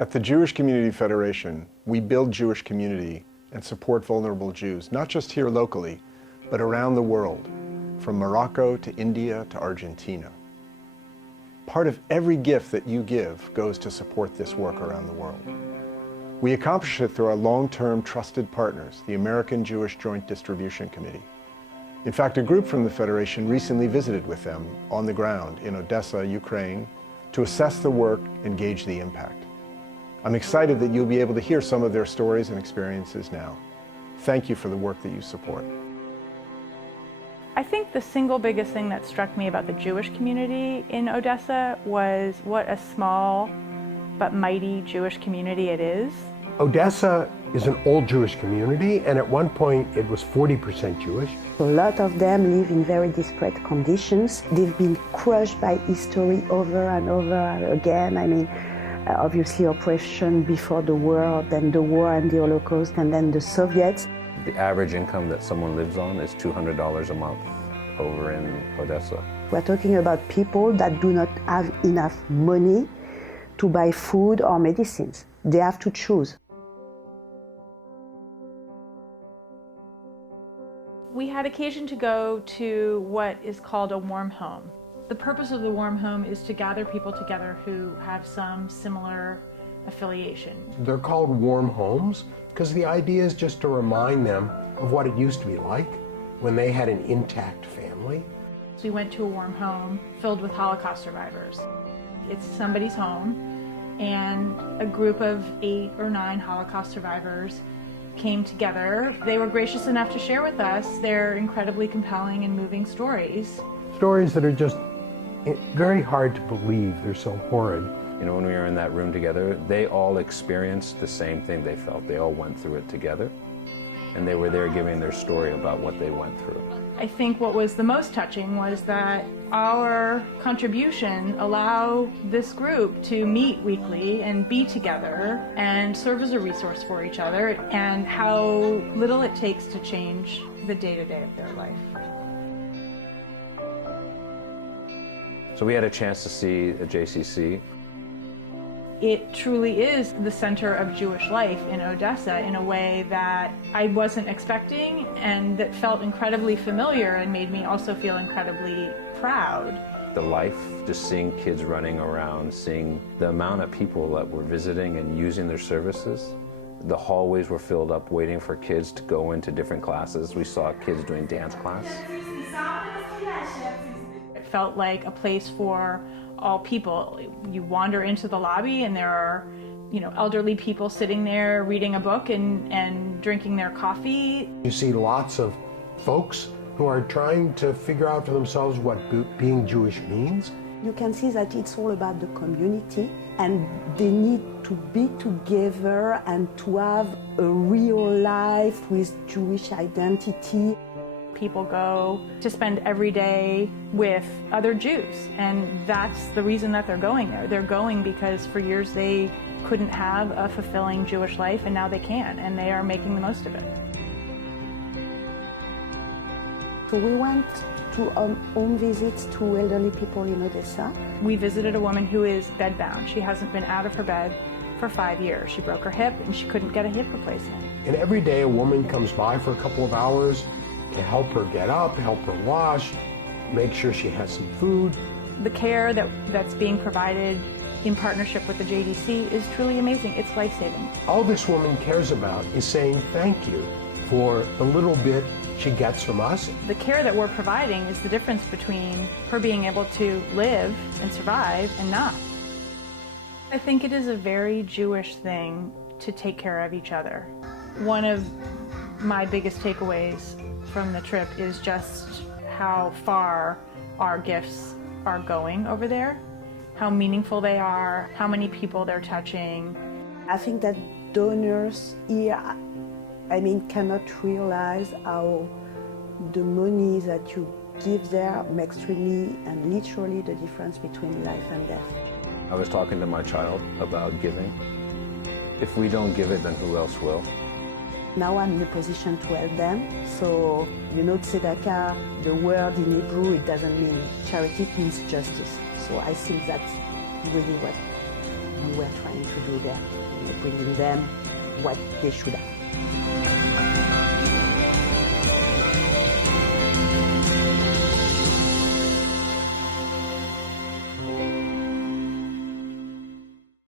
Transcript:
At the Jewish Community Federation, we build Jewish community and support vulnerable Jews, not just here locally, but around the world, from Morocco to India to Argentina. Part of every gift that you give goes to support this work around the world. We accomplish it through our long-term trusted partners, the American Jewish Joint Distribution Committee. In fact, a group from the Federation recently visited with them on the ground in Odessa, Ukraine, to assess the work and gauge the impact. I'm excited that you'll be able to hear some of their stories and experiences now. Thank you for the work that you support. I think the single biggest thing that struck me about the Jewish community in Odessa was what a small but mighty Jewish community it is. Odessa is an old Jewish community, and at one point it was 40% Jewish. A lot of them live in very disparate conditions. They've been crushed by history over and over again. I mean, obviously oppression before the war, then the war and the Holocaust, and then the Soviets. The average income that someone lives on is $200 a month over in Odessa. We're talking about people that do not have enough money to buy food or medicines. They have to choose. We had occasion to go to what is called a warm home. The purpose of the warm home is to gather people together who have some similar affiliation. They're called warm homes because the idea is just to remind them of what it used to be like when they had an intact family. So we went to a warm home filled with Holocaust survivors. It's somebody's home, and a group of 8 or 9 Holocaust survivors came together. They were gracious enough to share with us their incredibly compelling and moving stories. Stories that are just very hard to believe. They're so horrid. You know, when we were in that room together, they all experienced the same thing they felt. They all went through it together, and they were there giving their story about what they went through. I think what was the most touching was that our contribution allowed this group to meet weekly and be together and serve as a resource for each other, and how little it takes to change the day-to-day of their life. So we had a chance to see a JCC. It truly is the center of Jewish life in Odessa in a way that I wasn't expecting, and that felt incredibly familiar and made me also feel incredibly proud. The life, just seeing kids running around, seeing the amount of people that were visiting and using their services. The hallways were filled up waiting for kids to go into different classes. We saw kids doing dance class. It felt like a place for all people. You wander into the lobby and there are, elderly people sitting there reading a book and drinking their coffee. You see lots of folks who are trying to figure out for themselves what being Jewish means. You can see that it's all about the community, and they need to be together and to have a real life with Jewish identity. People go to spend every day with other Jews, and that's the reason that they're going there. They're going because for years they couldn't have a fulfilling Jewish life, and now they can, and they are making the most of it. So we went to home visits to elderly people in Odessa. We visited a woman who is bedbound. She hasn't been out of her bed for 5 years. She broke her hip and she couldn't get a hip replacement. And every day a woman comes by for a couple of hours to help her get up, help her wash, make sure she has some food. The care that's being provided in partnership with the JDC is truly amazing. It's life-saving. All this woman cares about is saying thank you for the little bit she gets from us. The care that we're providing is the difference between her being able to live and survive and not. I think it is a very Jewish thing to take care of each other. One of my biggest takeaways from the trip is just how far our gifts are going over there, how meaningful they are, how many people they're touching. I think that donors here, cannot realize how the money that you give there makes really and literally the difference between life and death. I was talking to my child about giving. If we don't give it, then who else will? Now I'm in a position to help them. So, tzedakah, the word in Hebrew, it doesn't mean charity, it means justice. So I think that's really what we were trying to do there, bringing them what they should have.